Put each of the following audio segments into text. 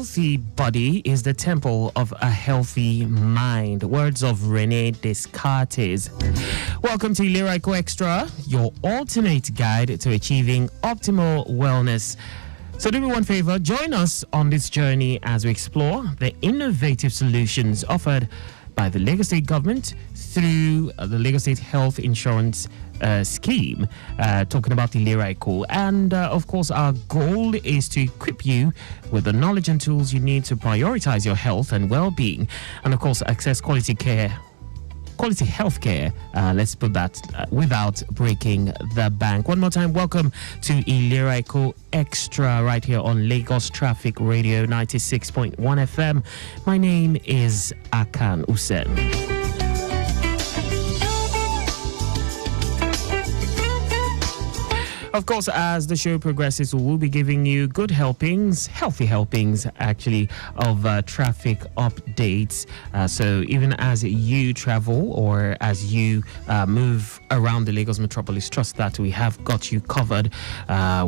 healthy body is the temple of a healthy mind. Words of Rene Descartes. Welcome to ILERA EKO Extra, your ultimate guide to achieving optimal wellness. So do me one favor, join us on this journey as we explore the innovative solutions offered by the Lagos State government through the Lagos State Health Insurance scheme, talking about ILERA EKO. And of course, our goal is to equip you with the knowledge and tools you need to prioritize your health and well-being, and of course, access quality healthcare, let's put that, without breaking the bank. One more time, welcome to ILERA EKO Extra right here on Lagos Traffic Radio 96.1 FM. My name is Akan Usen. Of course, as the show progresses, we will be giving you good helpings, healthy helpings, actually, of traffic updates. So even as you travel or as you move around the Lagos metropolis, trust that we have got you covered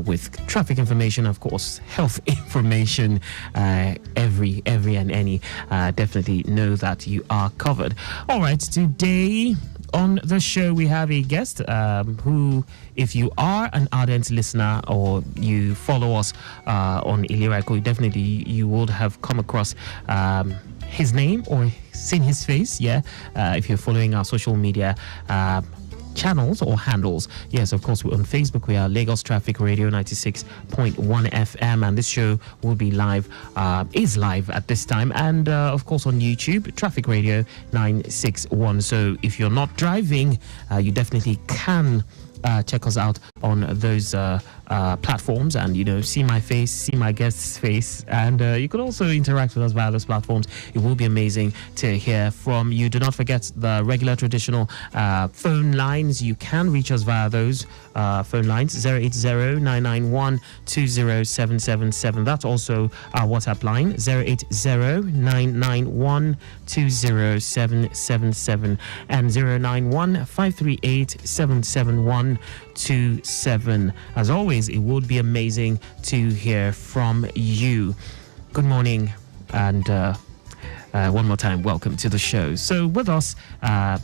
with traffic information, of course, health information, every and any. Definitely know that you are covered. All right, today on the show, we have a guest who, if you are an ardent listener or you follow us on ILERA EKO, definitely you would have come across his name or seen his face, if you're following our social media channels or handles. Yes, of course, we're on Facebook. We are Lagos Traffic Radio 96.1 FM, and this show will be live, is live at this time, and of course on YouTube, Traffic Radio 961. So if you're not driving, you definitely can check us out on those platforms, and see my face, see my guest's face, and you can also interact with us via those platforms. It will be amazing to hear from you. Do not forget the regular traditional phone lines. You can reach us via those phone lines, 080-991-20777. That's also our WhatsApp line, 080-991-20777 and 091-538-77127. As always, it would be amazing to hear from you. Good morning, and one more time, welcome to the show. So with us on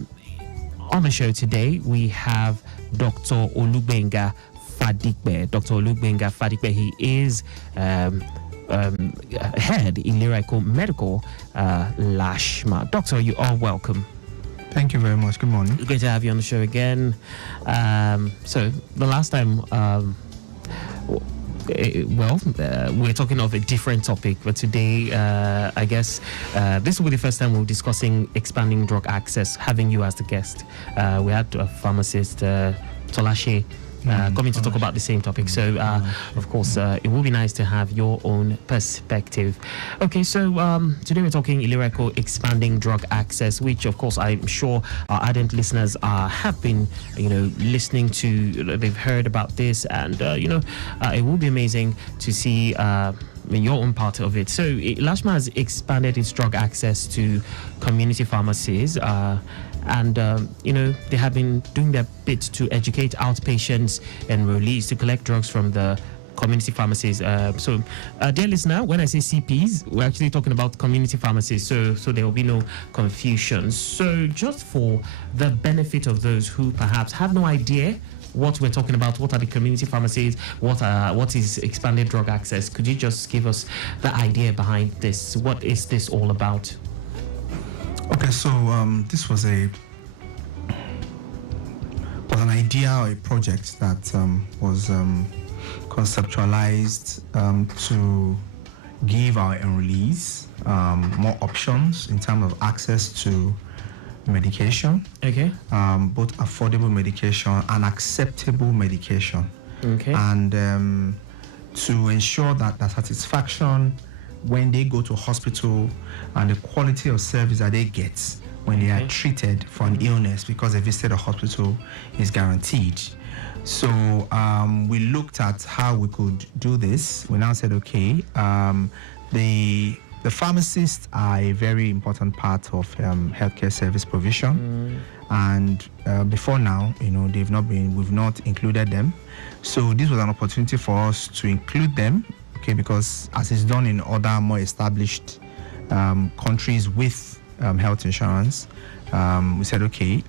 the show today, we have Dr. Olugbenga Fadigbe. Dr. Olugbenga Fadigbe, he is head ILERA EKO Medical Lashma. Doctor, you are welcome. Thank you very much. Good morning. Great to have you on the show again. So the last time, we're talking of a different topic, but today, I guess this will be the first time we're discussing expanding drug access, having you as the guest. We had a pharmacist, Tolashe, coming to talk about the same topic. So, of course, it will be nice to have your own perspective. Okay, so today we're talking ILERA EKO expanding drug access, which, of course, I'm sure our ardent listeners have been, listening to. They've heard about this, and it will be amazing to see your own part of it. So Lashma has expanded its drug access to community pharmacies, and they have been doing their bit to educate outpatients and enrollees to collect drugs from the community pharmacies. So dear listener, when I say CPs, we're actually talking about community pharmacies, so there will be no confusion. So just for the benefit of those who perhaps have no idea what we're talking about, what are the community pharmacies, what is expanded drug access, could you just give us the idea behind this? What is this all about? Okay, so this was an idea or a project that was conceptualized to give our enrollees more options in terms of access to medication. Okay. Both affordable medication and acceptable medication. Okay. And to ensure that the satisfaction when they go to hospital and the quality of service that they get when they are treated for an illness because they visited a hospital is guaranteed. So we looked at how we could do this. We now said, okay, the pharmacists are a very important part of healthcare service provision. And before now, we've not included them. So this was an opportunity for us to include them okay, because as is done in other more established countries with health insurance, we said, okay,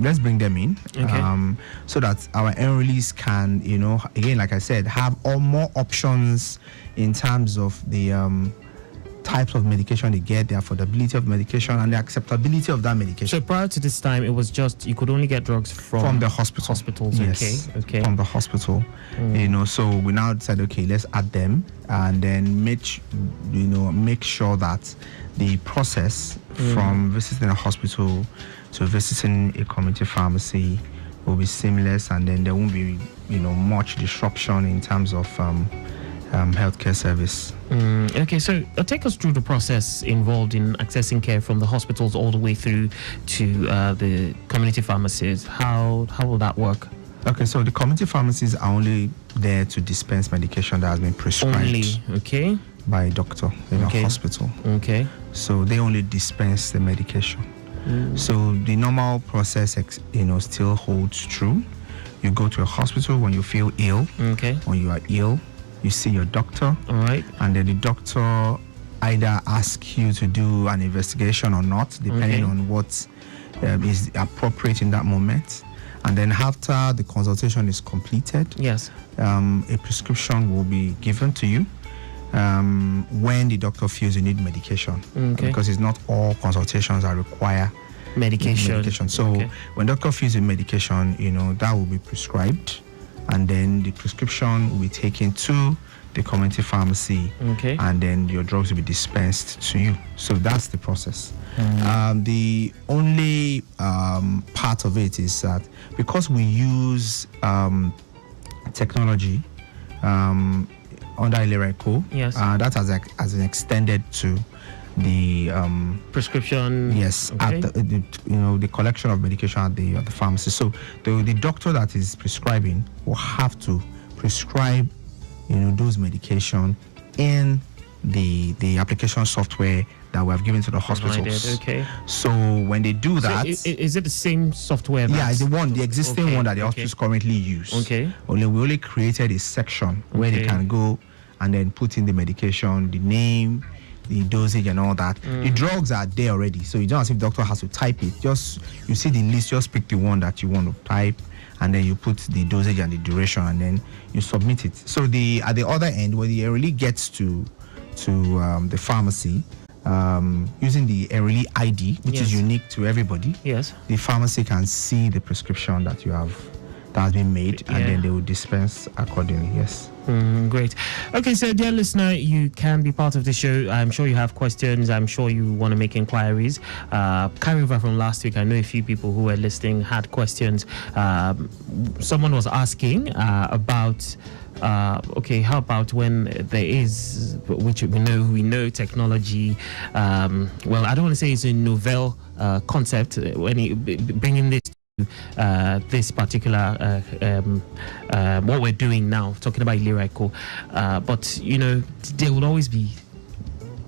let's bring them in, so that our enrollees can, again, like I said, have more options in terms of the types of medication they get, the affordability of medication, and the acceptability of that medication. So prior to this time, it was just you could only get drugs from the hospital. Hospitals, yes, okay. From the hospital, So we now said, okay, let's add them, and then make sure that the process from visiting a hospital to visiting a community pharmacy will be seamless, and then there won't be much disruption in terms of healthcare service. Okay, so take us through the process involved in accessing care from the hospitals all the way through to the community pharmacies. How will that work? Okay, so the community pharmacies are only there to dispense medication that has been prescribed by a doctor in a hospital. Okay. So they only dispense the medication. So the normal process, still holds true. You go to a hospital when you feel ill. When you are ill, you see your doctor. All right. And then the doctor either asks you to do an investigation or not, depending on what is appropriate in that moment. And then after the consultation is completed, a prescription will be given to you when the doctor feels you need medication. Because it's not all consultations that require medication. So when doctor feels you medication, that will be prescribed, and then the prescription will be taken to the community pharmacy, and then your drugs will be dispensed to you. So that's the process. The only part of it is that because we use technology under ILERA EKO, that has been extended to the prescription. At the collection of medication at the pharmacy. So the doctor that is prescribing will have to prescribe those medication in the application software that we have given to the hospitals. So when they do that, is it the same software? The existing one that the hospitals currently use. We only created a section where they can go and then put in the medication, the name, the dosage, and all that. The drugs are there already, so you don't as if doctor has to type it. Just you see the list, just pick the one that you want to type, and then you put the dosage and the duration, and then you submit it. So at the other end, when the enrollee gets to the pharmacy, using the enrollee ID, which is unique to everybody, the pharmacy can see the prescription that has been made, and then they will dispense accordingly. Great. Okay, so dear listener, you can be part of the show. I'm sure you have questions. I'm sure you want to make inquiries. Carry over from last week, I know a few people who were listening had questions. Someone was asking about how about when there is, which we know technology, well, I don't want to say it's a novel concept when bringing this this particular what we're doing now, talking about ILERA EKO, but there will always be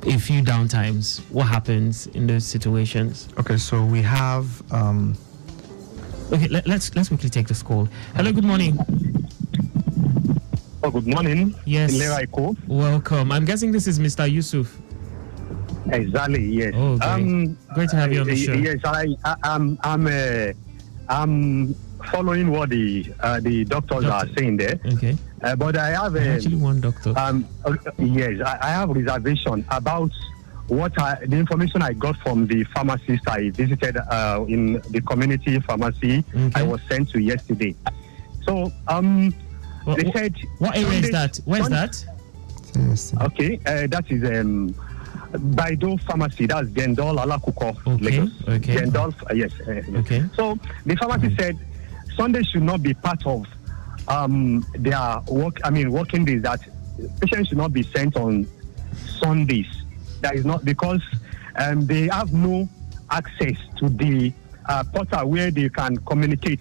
a few downtimes. What happens in those situations? Okay, so we have let's quickly take this call. Hello, good morning. Oh, good morning. Yes, ILERA EKO. Welcome. I'm guessing this is Mr. Yusuf. Exactly, yes. Oh, great to have you on the show. Yes, I'm following what the doctors are saying there. But I have actually one doctor. Yes, I have reservation about the information I got from the pharmacist I visited in the community pharmacy I was sent to yesterday. So they said, what area is that? Where is that? Okay, that is Baido Pharmacy, that's Gendol Alakuko, Lagos. Gendol, yes. Okay. So the pharmacy said Sunday should not be part of their working days, that patients should not be sent on Sundays. That is not because they have no access to the portal where they can communicate.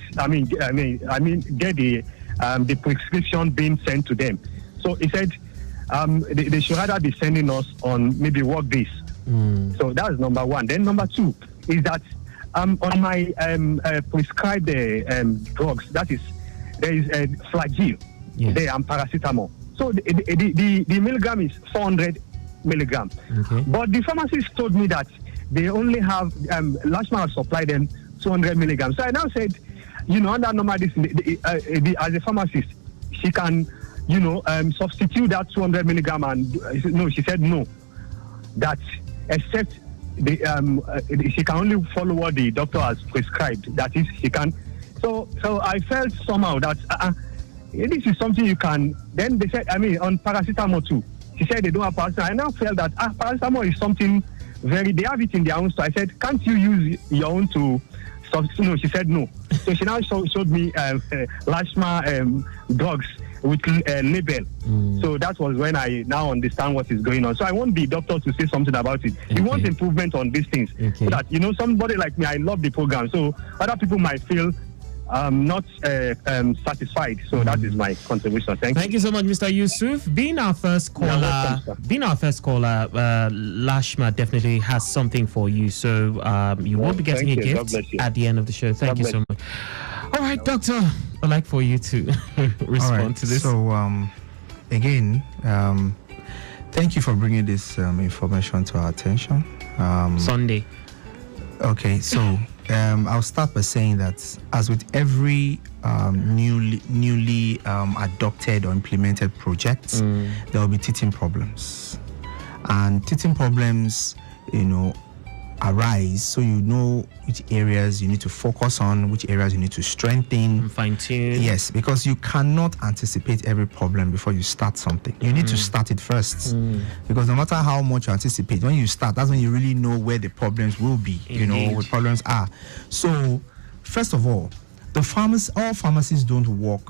Get the prescription being sent to them. So he said they should rather be sending us on maybe work days. So that's number one. Then number two is that on my prescribed drugs, that is, there is a Flagyl there and paracetamol. So the milligram is 400 milligram. Okay. But the pharmacist told me that they only have, Lashma has supplied them 200 milligrams. So I now said, under normal, as a pharmacist, she can, substitute that 200 milligram. And no, she said no. That except she can only follow what the doctor has prescribed. That is, she can. So I felt somehow that this is something you can. Then they said, on paracetamol too. She said they don't have paracetamol. I now felt that paracetamol is something they have it in their own store. I said, can't you use your own to substitute? No, she said no. So she now showed me Lashma drugs with label. So that was when I now understand what is going on. So I want the doctor to say something about it. He wants improvement on these things. So that, somebody like me, I love the program. So other people might feel not satisfied. So that is my contribution. Thank you so much, Mr. Yusuf. Being our first caller, Lashma definitely has something for you. So you will be getting a gift at the end of the show. Thank you so much. All right, doctor, I'd like for you to respond to this. So again, thank you for bringing this information to our attention. Sunday. Okay, so I'll start by saying that as with every newly adopted or implemented project, there will be teething problems. And teething problems, arise, so you know which areas you need to focus on, which areas you need to strengthen, fine-tune. Yes, because you cannot anticipate every problem before you start something. You need to start it first, because no matter how much you anticipate, when you start, that's when you really know where the problems will be. Indeed. What problems are. So first of all, all pharmacies don't work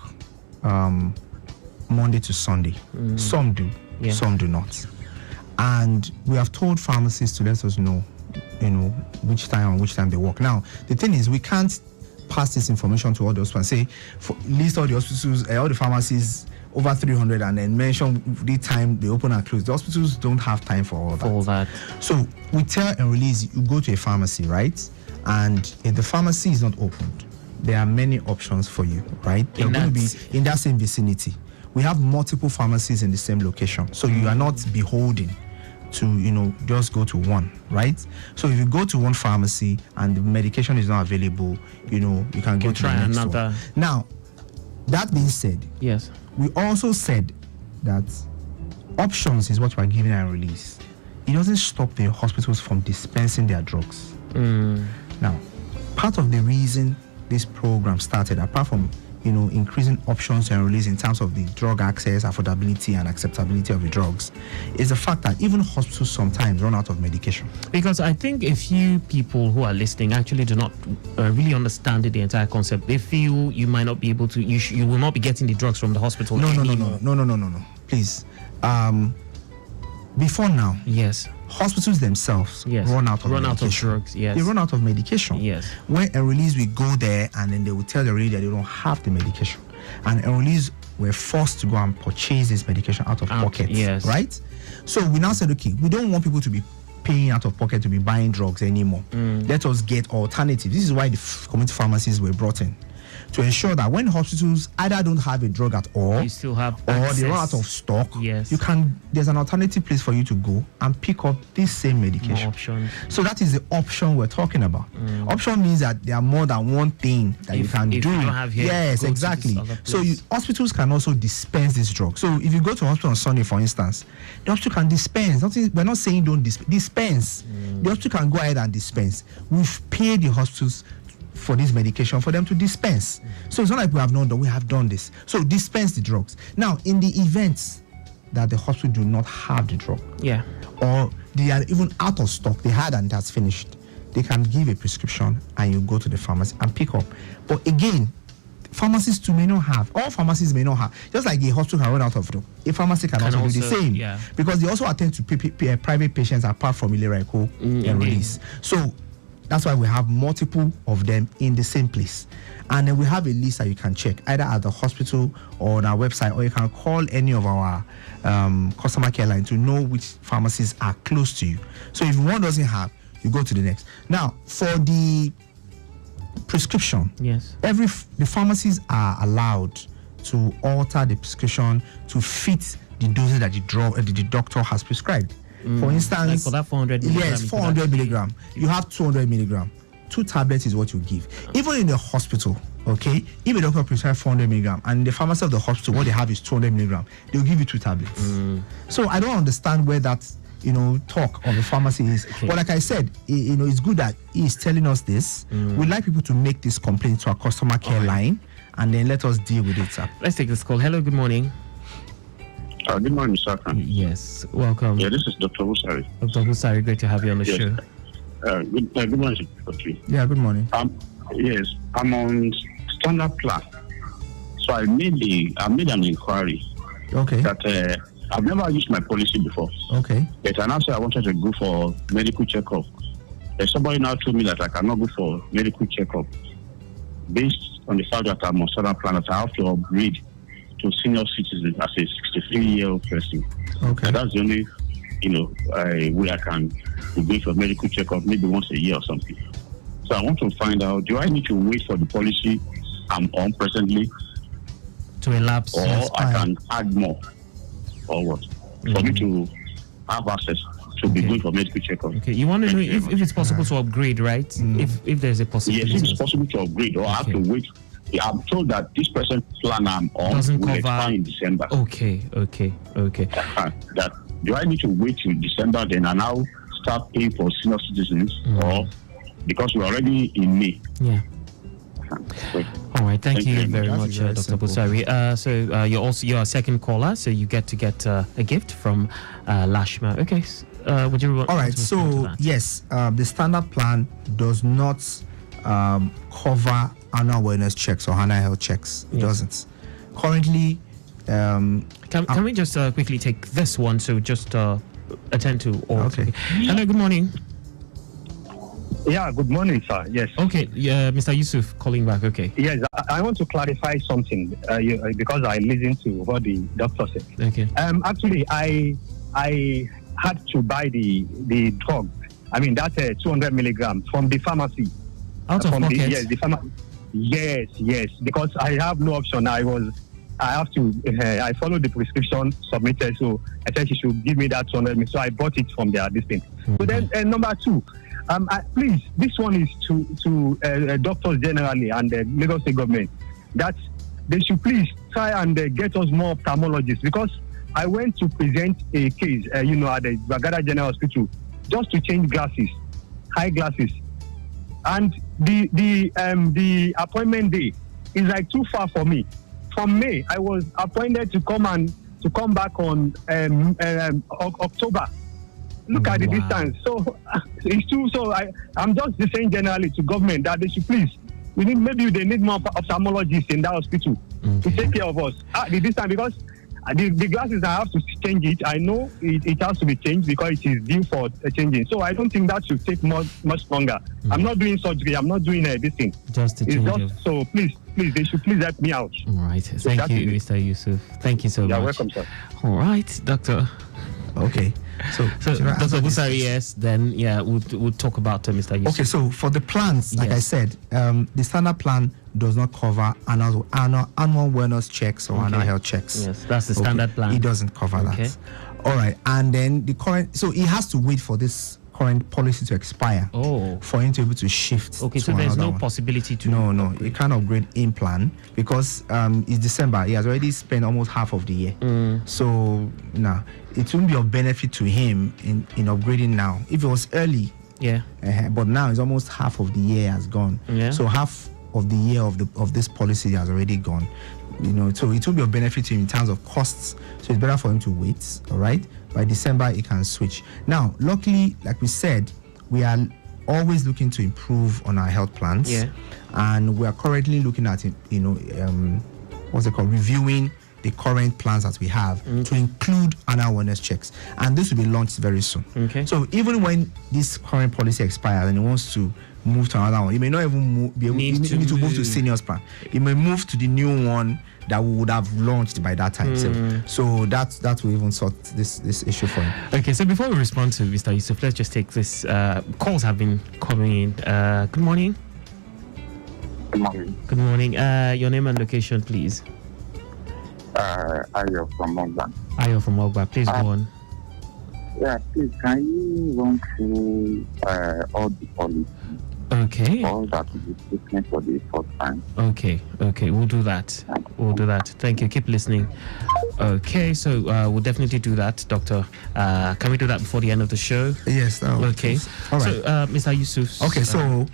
Monday to Sunday. Some do, some do not. And we have told pharmacists to let us know which time they work. Now, the thing is, we can't pass this information to all those and say, list all the hospitals, all the pharmacies, over 300, and then mention the time they open and close. The hospitals don't have time for all that. So we tell and release, you go to a pharmacy, right? And if the pharmacy is not opened, there are many options for you, right? They're going to be in that same vicinity. We have multiple pharmacies in the same location, so you are not beholden to just go to one, right? So if you go to one pharmacy and the medication is not available, you can go to the next one. Now, that being said, yes, we also said that options is what we're giving and release. It doesn't stop the hospitals from dispensing their drugs. Now, part of the reason this program started, apart from increasing options and release in terms of the drug access, affordability, and acceptability of the drugs, is the fact that even hospitals sometimes run out of medication. Because I think a few people who are listening actually do not really understand the entire concept. They feel you might not be able to, you will not be getting the drugs from the hospital. No. Please. Before now, yes, hospitals themselves run out of drugs. Yes, they run out of medication. Yes, when a release we go there and then they will tell the release that they don't have the medication, and a release we're forced to go and purchase this medication out of pocket. Yes, right. So we now said, okay, we don't want people to be paying out of pocket to be buying drugs anymore. Let us get alternatives. This is why the community pharmacies were brought in, to ensure that when hospitals either don't have a drug at all, you still have or access. they run out of stock, yes, there's an alternative place for you to go and pick up this same medication. More options. So that is the option we're talking about. Option means that there are more than one thing that you can do. You don't have here, yes, exactly. So hospitals can also dispense this drug. So if you go to a hospital on Sunday, for instance, the hospital can dispense. We're not saying don't dispense. The hospital can go ahead and dispense. We've paid the hospitals for this medication for them to dispense. So it's not like we have not done, we have done this. So dispense the drugs. Now, in the events that the hospital do not have the drug, or they are even out of stock, they had and it has finished, they can give a prescription and you go to the pharmacy and pick up. But again, pharmacies too may not have. All pharmacies may not have. Just like a hospital can run out of drugs, a pharmacy can also do the same. Because they also attend to private patients apart from ILERA EKO and release. So that's why we have multiple of them in the same place. And then we have a list that you can check either at the hospital or on our website, or you can call any of our customer care line to know which pharmacies are close to you. So if one doesn't have, you go to the next. Now, for the prescription, yes, the pharmacies are allowed to alter the prescription to fit the dosage that the doctor has prescribed. For instance, like for that 400 milligram. yes, 400 milligram. You have 200 milligram. 2 tablets is what you give. Even in the hospital, okay, if a doctor prescribes 400 milligram and the pharmacy of the hospital, what they have is 200 milligram, they'll give you 2 tablets. So I don't understand where that talk of the pharmacy is. Okay. But like I said, it's good that he's telling us this. We'd like people to make this complaint to our customer care line, and then let us deal with it, sir. Let's take this call. Hello, good morning. Good morning, Mr. Akan. Yes, welcome. Yeah, this is Dr. Usari. Dr. Husari, great to have you on the show. Good morning, Dr. Yeah, good morning. Yes, I'm on standard plan. So I made an inquiry Okay. that I've never used my policy before. Okay. But I now said I wanted to go for medical checkup. Somebody now told me that I cannot go for medical checkup based on the fact that I'm on standard plan, that I have to upgrade to senior citizen as a 63-year-old person. Okay. And that's the only, way I can go for medical checkup maybe once a year or something. So I want to find out, do I need to wait for the policy I'm on presently, To elapse. or I can add more, or what? For me to have access to be going for medical checkup. Okay, you want to know if it's possible to upgrade, right? If there's a Yes, possibility. if it's possible to upgrade, or I have to wait. Yeah, I'm told that this present plan I'm on Doesn't will cover- expire in December. Okay. That do I need to wait till December then and now start paying for senior citizens, or because we're already in May? Yeah. So, All right. Thank you very very much. much, That's Dr. very Busari. So you're a second caller, so you get a gift from Lashma. Okay. Would you? All right. So yes, the standard plan does not cover annual wellness checks or annual health checks. It doesn't. Currently, Can we just quickly take this one? So just attend to all. Okay. Hello. Good morning. Yeah, good morning, sir. Yes. Okay. Yeah, Mr. Yusuf calling back. Okay. Yes, I want to clarify something because I listened to what the doctor said. Okay. Actually, I had to buy the drug. I mean, that's 200 milligrams from the pharmacy. Out of From pocket. Yes, because I have no option. I followed the prescription submitted, so I said she should give me that 200 milligrams. So I bought it from their this thing. So then, number 2, please, this one is to doctors generally and the Lagos State government, that they should please try and get us more ophthalmologists, because I went to present a case, at the Bagada General Hospital, just to change glasses, high glasses, and the appointment day is like too far for me. From May, I was appointed to come back on October. Look at the distance. So it's too. So I'm just saying generally to government that they should please. Maybe they need more ophthalmologists in that hospital to take care of us. The distance, because the glasses, I have to change it. I know it has to be changed because it is due for changing. So I don't think that should take much longer. I'm not doing surgery. I'm not doing this thing. Just to change. So please, they should please help me out. All right. Thank you, Mr. Yusuf. Thank you so much. You're welcome, sir. All right, Doctor. okay. So Dr. Busari, yes. Then we'll talk about Mr. Yusuf. Okay, so for the plans, like I said, the standard plan does not cover annual wellness checks or annual health checks. Yes, that's the standard plan. It doesn't cover that. All right, and then the current, so he has to wait for this current policy to expire for him to be able to shift. Okay, to so there's no another one. possibility to. No, he can't upgrade in plan because it's December. He has already spent almost half of the year. So it wouldn't be of benefit to him in upgrading now. If it was early, but now it's almost half of the year has gone. So half of the year of this policy has already gone. So it will be of benefit to him in terms of costs. So it's better for him to wait. All right, by December he can switch. Now, luckily, like we said, we are always looking to improve on our health plans. And we are currently looking at reviewing the current plans that we have to include annual wellness checks, and this will be launched very soon. So even when this current policy expires and he wants to move to another one, he may not even be able to move to seniors plan. He may move to the new one that we would have launched by that time. So that will even sort this issue for him. Okay, so before we respond to Mr. Yusuf, let's just take this. Calls have been coming in. Good morning. Good morning. Good morning. Your name and location, please. Ayo from Mogba. Ayo from Ogba, please go on. Yeah, please, can you run through all the policy? Okay. All that will be taken for the first time. Okay, we'll do that. Thank you. Keep listening. Okay, so we'll definitely do that, Doctor. Can we do that before the end of the show? Yes. Okay. All right. So, Mr. Yusuf. Okay, so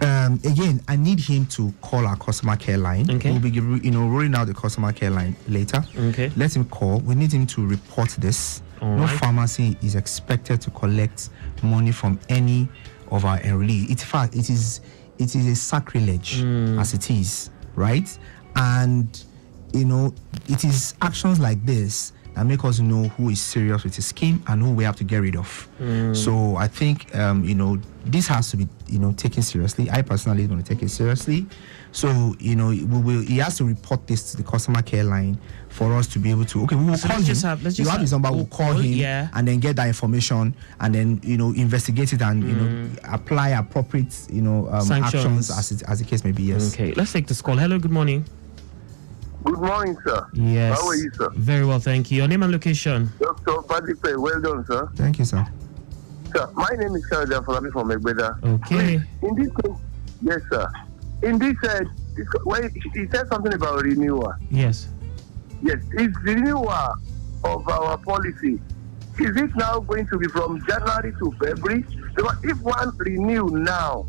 again, I need him to call our customer care line. Okay. We'll be, rolling out the customer care line later. Okay. Let him call. We need him to report this. All No right. pharmacy is expected to collect money from any of our enrollees. In fact, it is a sacrilege as it is, right? And it is actions like this that make us know who is serious with his scheme and who we have to get rid of. So I think this has to be taken seriously. I personally want to take it seriously. So he has to report this to the customer care line for us to be able to. Okay, we will So call let's him. just have his number. We'll call him, yeah. and then get that information, and then investigate it and apply appropriate Sanctions. actions as the case may be. Yes. Okay, let's take this call. Hello, good morning. Good morning, sir. Yes. How are you, sir? Very well, thank you. Your name and location? Dr. Padipe, well done, sir. Thank you, sir. Sir, my name is Sarah Falabi from Egbeda. Okay. In this case, yes, sir. In this, when he said something about renewal. Yes. Yes, is the renewal of our policy, is it now going to be from January to February? Because if one renew now,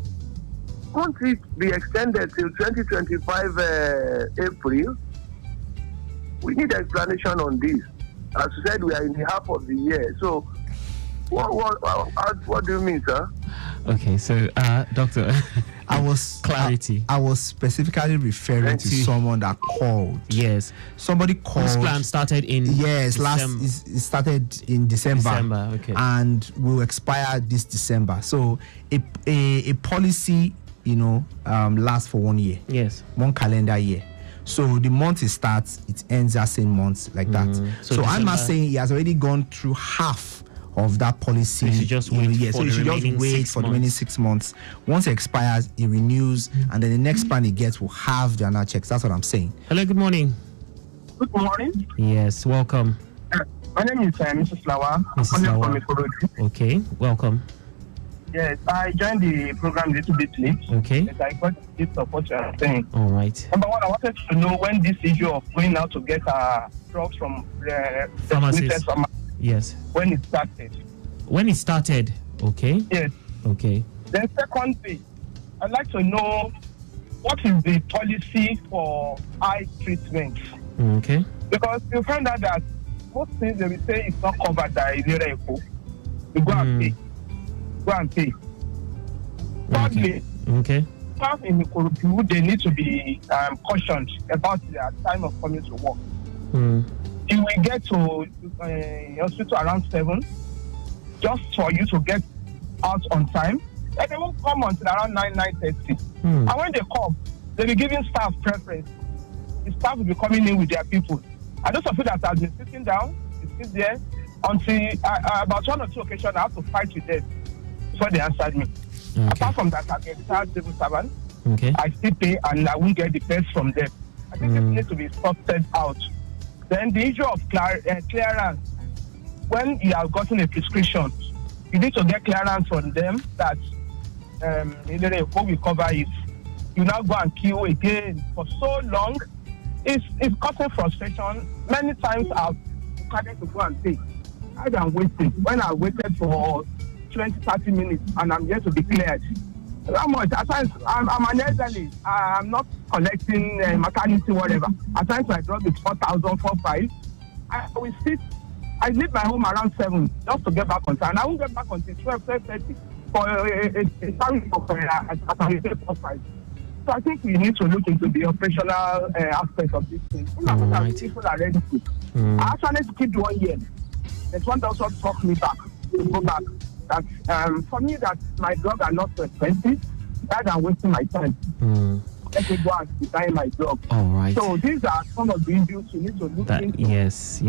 won't it be extended till 2025 April? We need explanation on this. As you said, we are in the half of the year. So, what do you mean, sir? Okay, so, Doctor, clarity. I was specifically referring to someone that called. Yes. Somebody called. This plan started in it started in December. Okay. And will expire this December. So a policy, lasts for 1 year. Yes. 1 calendar year. So the month it starts, it ends that same month like that. So I'm not saying he has already gone through half of that policy. So you should just wait so you should just wait for the remaining 6 months. Once it expires, it renews, and then the next plan he gets will have the annual checks. That's what I'm saying. Hello, good morning. Good morning. Yes, welcome. My name is Mrs. Lawa. Mrs. I'm Lawa. from Ikorodu. Okay, welcome. Yes, I joined the program a little bit late. Okay. But I got this of what you are saying. All right. Number one, I wanted to know when this issue of going out to get drugs from Pharmacies. Yes. When it started. When it started, okay. Yes. Okay. Then secondly, I'd like to know what is the policy for eye treatment? Okay. Because you find out that most things they will say it's not covered by ILERA EKO. You go and pay. Go and pay. Thirdly, Okay. staff in Ikorodu, they need to be cautioned about their time of coming to work. You will get to hospital around 7, just for you to get out on time. And they won't come until around 9:30. And when they come, they'll be giving staff preference. The staff will be coming in with their people. And those of you that have been sitting down, you sit there until about 1 or 2 occasions I have to fight with them before they answered me. Okay. Apart from that, I'm a retired civil servant. Okay. I still pay and I won't get the best from them. I think it needs to be sorted out. Then the issue of clearance. When you have gotten a prescription, you need to get clearance from them that before we cover it. You now go and queue again for so long. It's causing frustration. Many times I've decided to go and pay. I am waiting. When I waited for 20-30 minutes and I'm yet to be cleared. How much? At times I'm an elderly. I'm not collecting maternity, whatever. At times I drop it 4,000, 4,500. I will sit. I leave my home around 7 just to get back on time. And I won't get back until 12:30 for a service of a. So I think we need to look into the operational aspect of this thing. Right. People are ready to. I actually skipped 1 year. There's one doctor talked me back. To go back. That for me, that my drugs are not so expensive. Rather than wasting my time. Let me go and design my drug. All right. So these are some of the issues you need to look into. Yes.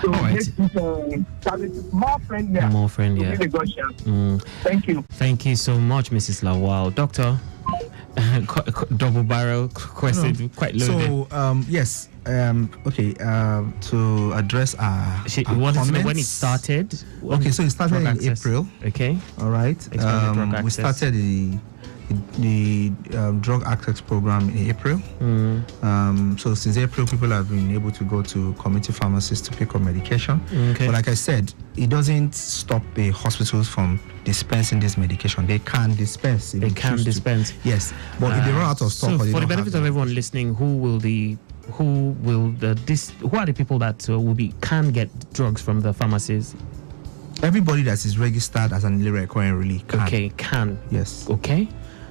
So All right. make this service more friendlier. More friendlier. To negotiate. Thank you. Thank you so much, Mrs. Lawal. Doctor, double barrel question, quite loaded. So, yes, To address our What is comments. when it started? Okay, so it started in April. Okay. All right. Expanded drug We access. started the drug access program in April. So since April, people have been able to go to community pharmacies to pick up medication. Okay. But like I said, it doesn't stop the hospitals from dispensing this medication. They can dispense. They can dispense. Yes, but if they run out of stock, So or they for the don't benefit have of everyone listening, who are the people that can get drugs from the pharmacies? everybody that is registered as an ILERA EKO really can. Okay, can. Yes. Okay.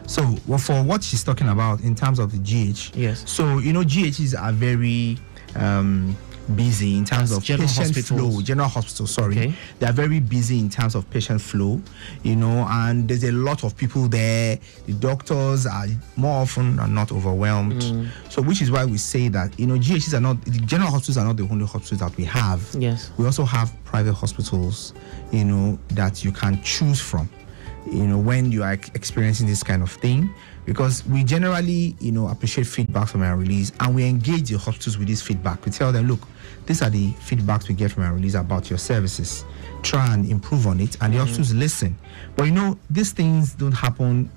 So for what she's talking about in terms of the GH, Yes. so GHs are very busy in terms As of general patient hospitals. flow. General hospitals, sorry. Okay. They are very busy in terms of patient flow, and there's a lot of people there. The doctors are more often than not overwhelmed. So which is why we say that, GHs are not, the general hospitals are not the only hospitals that we have. Yes. We also have private hospitals, that you can choose from, when you are experiencing this kind of thing, because we generally, appreciate feedback from our release, and we engage the hospitals with this feedback. We tell them, look, these are the feedbacks we get from our release about your services. Try and improve on it, and the hospitals listen. But these things don't happen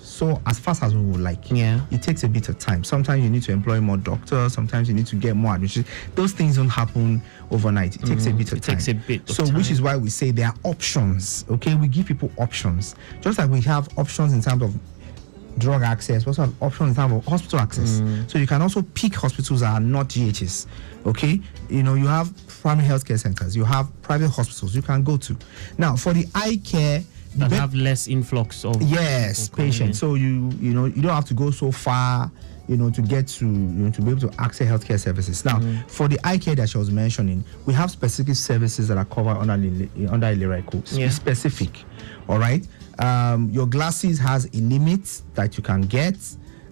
so as fast as we would like. Yeah. It takes a bit of time. Sometimes you need to employ more doctors. Sometimes you need to get more administration. Those things don't happen overnight. It takes a bit of time. It takes a bit of so time. which is why we say there are options. Okay, we give people options. Just like we have options in terms of drug access, we also have options in terms of hospital access. So you can also pick hospitals that are not GHs. Okay, you have primary healthcare centers, you have private hospitals you can go to. Now for the eye care, That have less influx of patients. So you don't have to go so far, to get to to be able to access healthcare services. Now for the eye care that she was mentioning, we have specific services that are covered under ILERA EKO. Yeah. Specific, all right. Your glasses has a limit that you can get,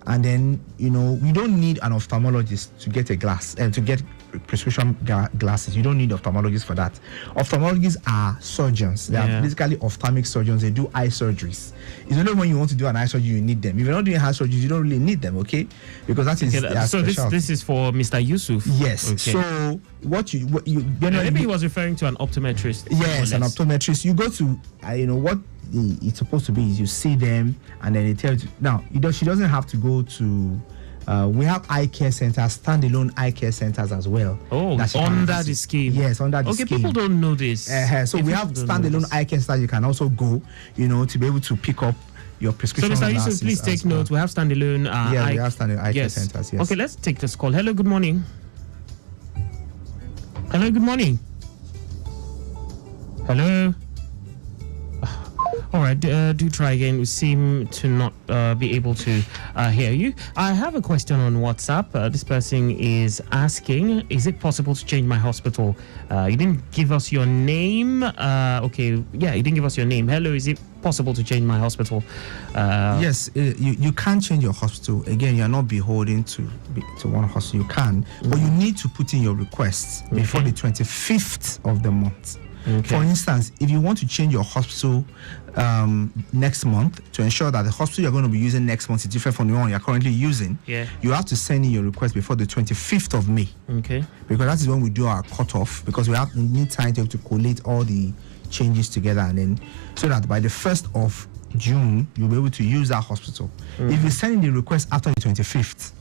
and then we don't need an ophthalmologist to get a glass and to get prescription glasses. You don't need ophthalmologists for that. Ophthalmologists are surgeons. They are basically ophthalmic surgeons. They do eye surgeries. It's only when you want to do an eye surgery you need them. If you're not doing eye surgeries, you don't really need them, okay? Because that is their so this is for Mr. Yusuf. Yes. Okay. So what you maybe he was referring to an optometrist. Yes, an optometrist. You go to what it's supposed to be is you see them and then they tell you. Now she doesn't have to go to. We have eye care centers, standalone eye care centers as well. Oh, under the scheme. Yes, under the scheme. scheme. Okay, people don't know this. So we have standalone eye care centers you can also go, to be able to pick up your prescription. So Mr. Yusuf, please take note. We have standalone we have standalone eye care centers, yes. Okay, let's take this call. Hello, good morning. Hello, good morning. Hello. All right, do try again. We seem to not be able to hear you. I have a question on WhatsApp. This person is asking, is it possible to change my hospital? You didn't give us your name. You didn't give us your name. Hello, is it possible to change my hospital? Yes, you can change your hospital. Again, you're not beholden to one hospital. You can, but you need to put in your requests before the 25th of the month. Okay. For instance, if you want to change your hospital next month to ensure that the hospital you're going to be using next month is different from the one you're currently using, you have to send in your request before the 25th of May. Okay. Because that is when we do our cutoff, because we need time to collate all the changes together, and then so that by the 1st of June you'll be able to use that hospital. If you send in the request after the 25th,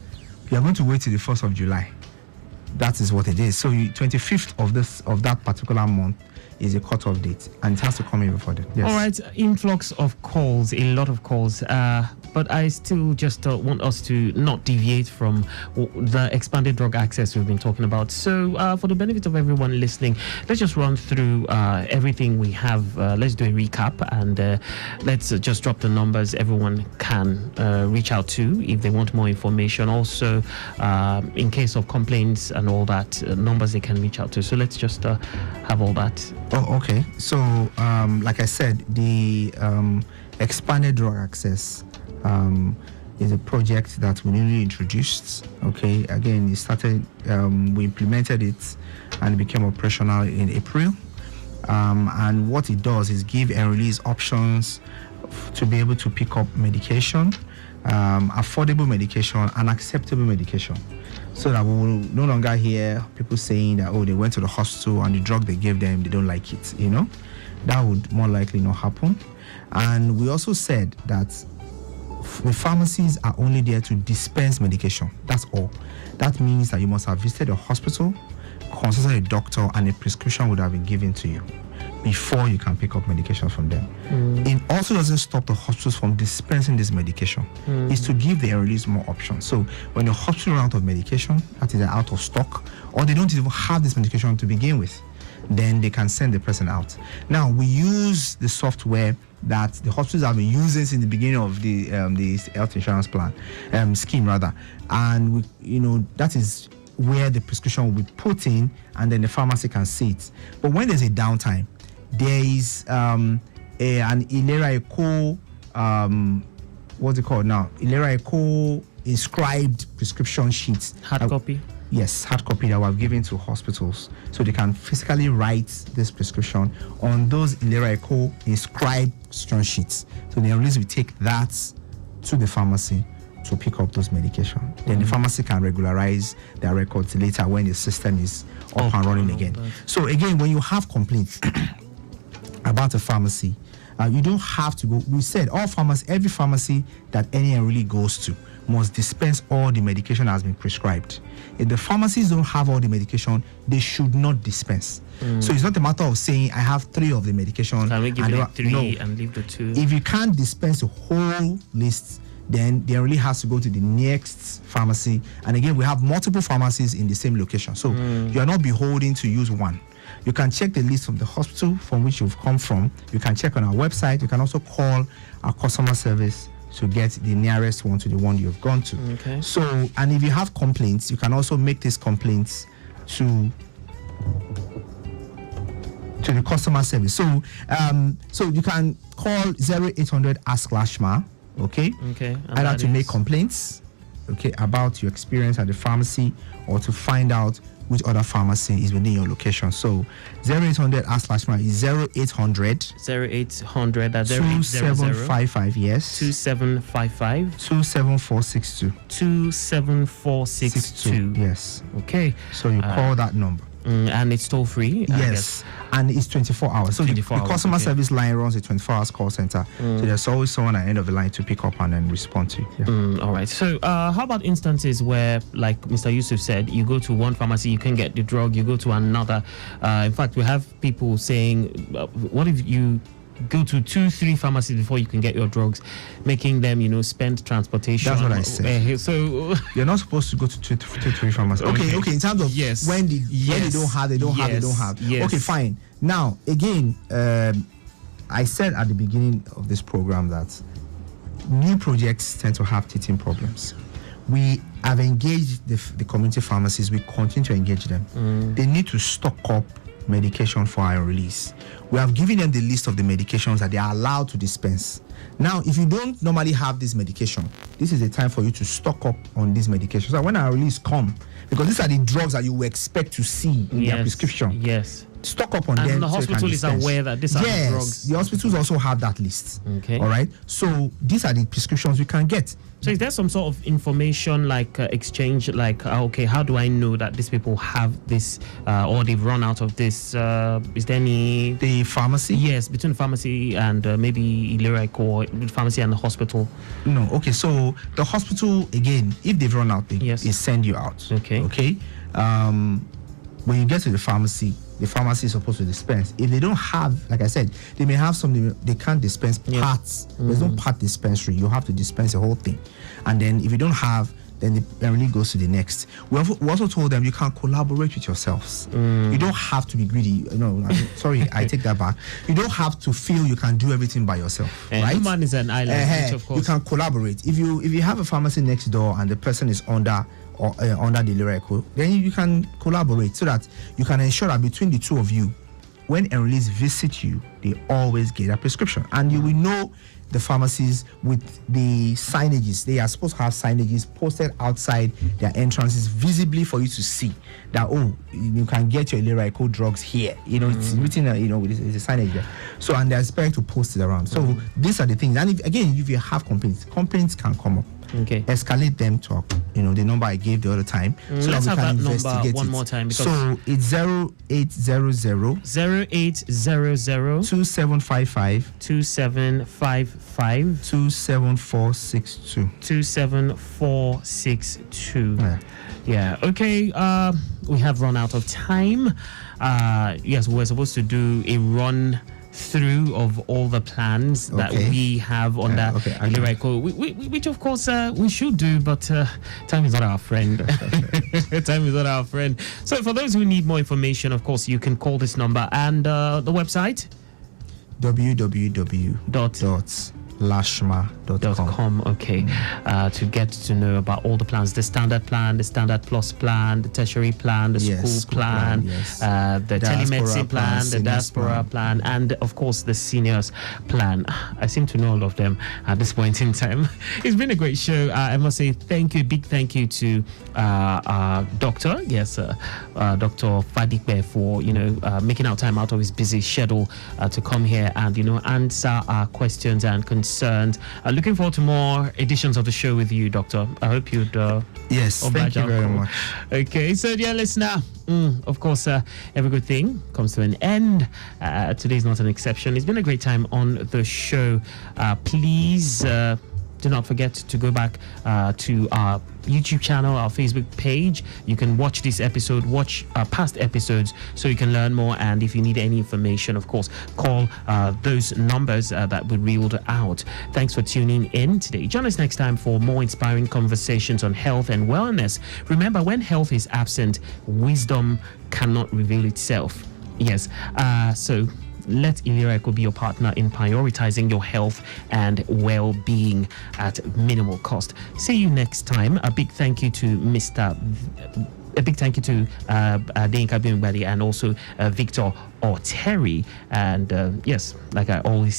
you're going to wait till the 1st of July. That is what it is. So 25th of that particular month is a cutoff date, and it has to come in before that. Yes. All right, influx of calls, a lot of calls, but I still just want us to not deviate from the expanded drug access we've been talking about. So for the benefit of everyone listening, let's just run through everything we have. Let's do a recap, and let's just drop the numbers everyone can reach out to if they want more information. Also, in case of complaints and all that, numbers they can reach out to. So let's just have all that. Oh, okay. So, like I said, the expanded drug access is a project that we newly introduced. Okay, again, it started, we implemented it and it became operational in April. And what it does is give and release options to be able to pick up medication affordable medication and acceptable medication, so that we will no longer hear people saying that, oh, they went to the hospital and the drug they gave them, they don't like it. That would more likely not happen. And we also said that the pharmacies are only there to dispense medication. That's all. That means that you must have visited a hospital, consulted a doctor, and a prescription would have been given to you before you can pick up medication from them. It also doesn't stop the hospitals from dispensing this medication. It's to give the enrollees more options. So when the hospital runs out of medication, that is, they're out of stock, or they don't even have this medication to begin with, then they can send the person out. Now, we use the software that the hospitals have been using since the beginning of the health insurance plan scheme rather, and that is where the prescription will be put in, and then the pharmacy can see it. But when there's a downtime, there is an ILERA EKO, what's it called now? ILERA EKO inscribed prescription sheets. Hard copy? Yes, hard copy that we've given to hospitals, so they can physically write this prescription on those ILERA EKO inscribed prescription sheets. So the enrollees will take that to the pharmacy to pick up those medication. Then the pharmacy can regularize their records later when the system is up and running again. So again, when you have complaints about a pharmacy, you don't have to go. We said every pharmacy that any enrollee goes to must dispense all the medication that has been prescribed. If the pharmacies don't have all the medication, they should not dispense. So it's not a matter of saying I have 3 of the medication. Can we give you 3 and leave the 2? If you can't dispense the whole list, then they really has to go to the next pharmacy. And again, we have multiple pharmacies in the same location, so you are not beholden to use one. You can check the list of the hospital from which you've come from. You can check on our website. You can also call our customer service to get the nearest one to the one you've gone to. Okay. So, and if you have complaints, you can also make these complaints to the customer service. So, so you can call 0800 Ask Lashma. Okay. Either to make complaints, about your experience at the pharmacy, or to find out which other pharmacy is within your location. So 0800 Ask Lashma is 0800 that's 2755 2755 27462 27462. Yes. Okay. So you call that number. And it's toll free. Yes, and it's 24 hours. So 24 the customer service line runs a 24 hours call center. So there's always someone at the end of the line to pick up and then respond to you. All right. So how about instances where, like Mr. Yusuf said, you go to one pharmacy, you can get the drug, you go to another. In fact, we have people saying, what if you go to 2-3 pharmacies before you can get your drugs, making them, spend transportation. That's what I said. So you're not supposed to go to 2-3 pharmacies. Okay. In terms of when they don't have, they don't have. Yes. Okay, fine. Now, again, I said at the beginning of this program that new projects tend to have teething problems. We have engaged the community pharmacies. We continue to engage them. They need to stock up medication for our release. We have given them the list of the medications that they are allowed to dispense. Now, if you don't normally have this medication, this is the time for you to stock up on these medications. So when our release come, because these are the drugs that you will expect to see in their prescription. Yes. Stock up on them. And the hospital is aware that these are the drugs. The hospitals also have that list. Okay. All right. So these are the prescriptions we can get. So is there some sort of information like exchange, like, okay, how do I know that these people have this or they've run out of this? Is there any... The pharmacy? Yes, between the pharmacy and maybe ILERA EKO, or the pharmacy and the hospital. No, okay, so the hospital, again, if they've run out, they send you out. Okay. Okay. When you get to the pharmacy is supposed to dispense. If they don't have, like I said, they may have something, they can't dispense parts. There's no part dispensary. You have to dispense the whole thing. And then if you don't have, then it really goes to the next. We also told them you can collaborate with yourselves. You don't have to be greedy. Sorry, I take that back. You don't have to feel you can do everything by yourself. Right? Human is an island, of course. You can collaborate. If you have a pharmacy next door and the person is under the ILERA EKO, then you can collaborate so that you can ensure that between the two of you, when enrollees visit you, they always get a prescription. And you will know the pharmacies with the signages. They are supposed to have signages posted outside their entrances visibly for you to see that, oh, you can get your ILERA EKO drugs here. It's written, with a signage there. So, and they're expected to post it around. So these are the things. And if you have complaints can come up. Okay. Escalate them to the number I gave the other time. So let's that we have can that investigate number one it. more time. So it's 0800 2755 2755 27462. 27462. Yeah. Okay. We have run out of time. Yes, we're supposed to do a run through of all the plans that we have on that ILERA EKO, which of course we should do, but time is not our friend. Time is not our friend. So for those who need more information, of course, you can call this number and the website www.lashma.com. Okay, to get to know about all the plans, the standard plan, the standard plus plan, the tertiary plan, the school plan, the telemedicine plan, the diaspora plan, and of course the seniors plan. I seem to know all of them at this point in time. It's been a great show. I must say thank you, big thank you to Dr. Dr. Fadikbe for making our time out of his busy schedule to come here and answer our questions and concerns. Looking forward to more editions of the show with you, Doctor. I hope you'd yes, thank you very much. Okay, so dear listener, of course, every good thing comes to an end. Today's not an exception. It's been a great time on the show. Please do not forget to go back to our YouTube channel, our Facebook page. You can watch this episode, watch past episodes, so you can learn more. And if you need any information, of course, call those numbers that we reeled out. Thanks for tuning in today. Join us next time for more inspiring conversations on health and wellness. Remember, when health is absent, wisdom cannot reveal itself. Yes, so let ILERA EKO be your partner in prioritizing your health and well-being at minimal cost. See you next time. A big thank you to Denka Bimbadi and also Victor Terry. And yes, like I always say,